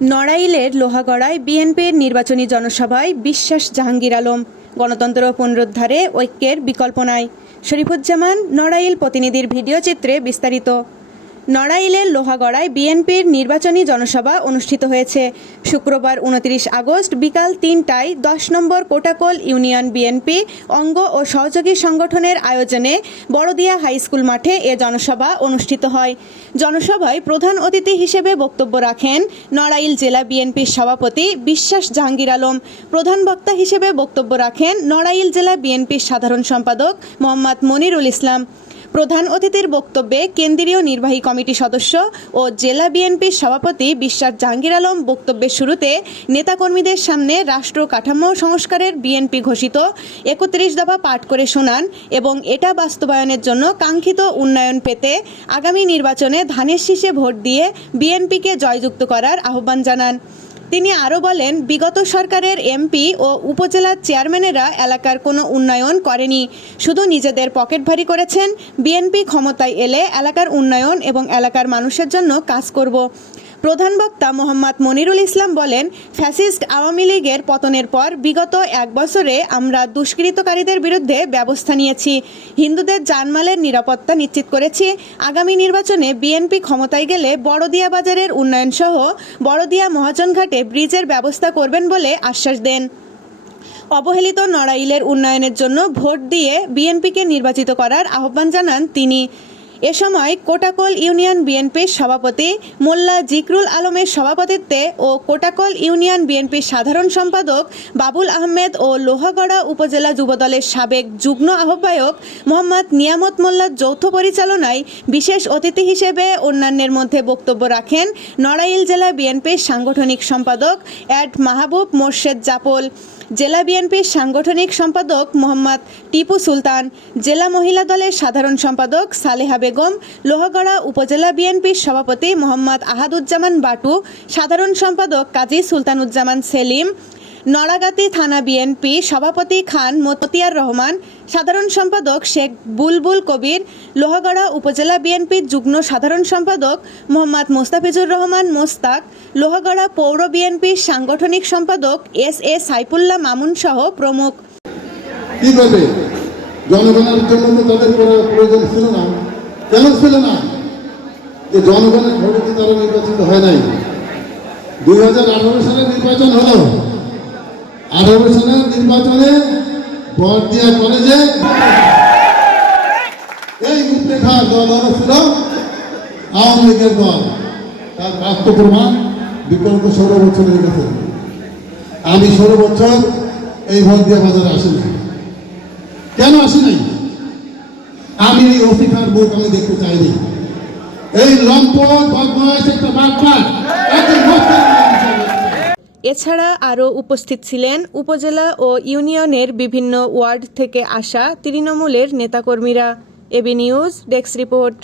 নড়াইলের লোহাগড়ায় বিএনপির নির্বাচনী জনসভায় বিশ্বাস জাহাঙ্গীর আলম। গণতন্ত্র পুনরুদ্ধারে ঐক্যের বিকল্প নাই। শরীফুজ্জামান, নড়াইল প্রতিনিধির ভিডিও চিত্রে বিস্তারিত। নড়াইলের লোহাগড়ায় বিএনপির নির্বাচনী জনসভা অনুষ্ঠিত হয়েছে। শুক্রবার 29 আগস্ট বিকাল 3টায় 10 নম্বর কোটাকল ইউনিয়ন বিএনপি অঙ্গ ও সহযোগী সংগঠনের আয়োজনে বড়দিয়া হাইস্কুল মাঠে এ জনসভা অনুষ্ঠিত হয়। জনসভায় প্রধান অতিথি হিসেবে বক্তব্য রাখেন নড়াইল জেলা বিএনপির সভাপতি বিশ্বাস জাহাঙ্গীর আলম। প্রধান বক্তা হিসেবে বক্তব্য রাখেন নড়াইল জেলা বিএনপির সাধারণ সম্পাদক মোহাম্মদ মনিরুল ইসলাম। প্রধান অতিথির বক্তব্যে কেন্দ্রীয় নির্বাহী কমিটি সদস্য ও জেলা বিএনপির সভাপতি বিশ্বাস জাহাঙ্গীর আলম বক্তব্যের শুরুতে নেতাকর্মীদের সামনে রাষ্ট্র কাঠামো সংস্কারের বিএনপি ঘোষিত 31 দফা পাঠ করে শোনান এবং এটা বাস্তবায়নের জন্য কাঙ্ক্ষিত উন্নয়ন পেতে আগামী নির্বাচনে ধানের শীষে ভোট দিয়ে বিএনপিকে জয়যুক্ত করার আহ্বান জানান। তিনি আরও বলেন, বিগত সরকারের এমপি ও উপজেলার চেয়ারম্যানেরা এলাকার কোনো উন্নয়ন করেনি, শুধু নিজেদের পকেট ভারী করেছেন। বিএনপি ক্ষমতায় এলে এলাকার উন্নয়ন এবং এলাকার মানুষের জন্য কাজ করব। প্রধান বক্তা মোহাম্মদ মনিরুল ইসলাম বলেন, ফ্যাসিস্ট আওয়ামী লীগের পতনের পর বিগত 1 বছরে আমরা দুষ্কৃতকারীদের বিরুদ্ধে ব্যবস্থা নিয়েছি, হিন্দুদের জানমালের নিরাপত্তা নিশ্চিত করেছি। আগামী নির্বাচনে বিএনপি ক্ষমতায় গেলে বড়দিয়া বাজারের উন্নয়ন সহ বড়দিয়া মহাজনঘাটে ব্রিজের ব্যবস্থা করবেন বলে আশ্বাস দেন। অবহেলিত নড়াইলের উন্নয়নের জন্য ভোট দিয়ে বিএনপিকে নির্বাচিত করার আহ্বান জানান তিনি। এ সময় কোটাকল ইউনিয়ন বিএনপির সভাপতি মোল্লা জিকরুল আলমের সভাপতিত্বে ও কোটাকল ইউনিয়ন বিএনপির সাধারণ সম্পাদক বাবুল আহমেদ ও লোহাগড়া উপজেলা যুবদলের সাবেক যুগ্ম আহ্বায়ক মোহাম্মদ নিয়ামত মোল্লার যৌথ পরিচালনায় বিশেষ অতিথি হিসেবে অন্যান্যের মধ্যে বক্তব্য রাখেন নড়াইল জেলা বিএনপির সাংগঠনিক সম্পাদক অ্যাড মাহবুব মোর্শেদ জাপল, জেলা বিএনপির সাংগঠনিক সম্পাদক মোহাম্মদ টিপু সুলতান, জেলা মহিলা দলের সাধারণ সম্পাদক সালেহা বেগম, লোহাগড়া উপজেলা বিএনপির সভাপতি মোহাম্মদ আহাদুজ্জামান বাটু, সাধারণ সম্পাদক কাজী সুলতানুজ্জামান সেলিম, নড়াগাতি থানা বিএনপি সভাপতি খান মতিয়ার রহমান, সাধারণ সম্পাদক শেখ বুলবুল কবির, লোহাগড়া উপজেলা বিএনপির যুগ্ম সাধারণ সম্পাদক মোহাম্মদ মোস্তাফিজুর রহমান মোস্তাক, লোহাগড়া পৌর বিএনপির সাংগঠনিক সম্পাদক এস.এ. সাইফুল্লাহ মামুন সহ প্রমুখ। কিভাবে জনগণের জন্য তো তাদের প্রয়োজন ছিল না? কেন ছিল না? যে জনগণের ভোটে কি তারা নির্বাচিত হয় নাই? 2018 সালে নির্বাচন হলো। 18 সালের নির্বাচনে বড়দিয়া কলেজে এই রূপরেখা দল ছিল আওয়ামী লীগের দল। তার বাস্তব প্রমাণ বিগত 16 বছর হয়ে গেছে। আমি 16 বছর এই বড়দিয়া বাজারে আসি না। কেন আসি নাই? আমি এই অফিসার বুক আমি দেখতে চাইনি। এই লম্পট বদমাশ একটা বাটপার এছাড়া আরও উপস্থিত ছিলেন উপজেলা ও ইউনিয়নের বিভিন্ন ওয়ার্ড থেকে আসা তৃণমূলের নেতাকর্মীরা। AB news desk report.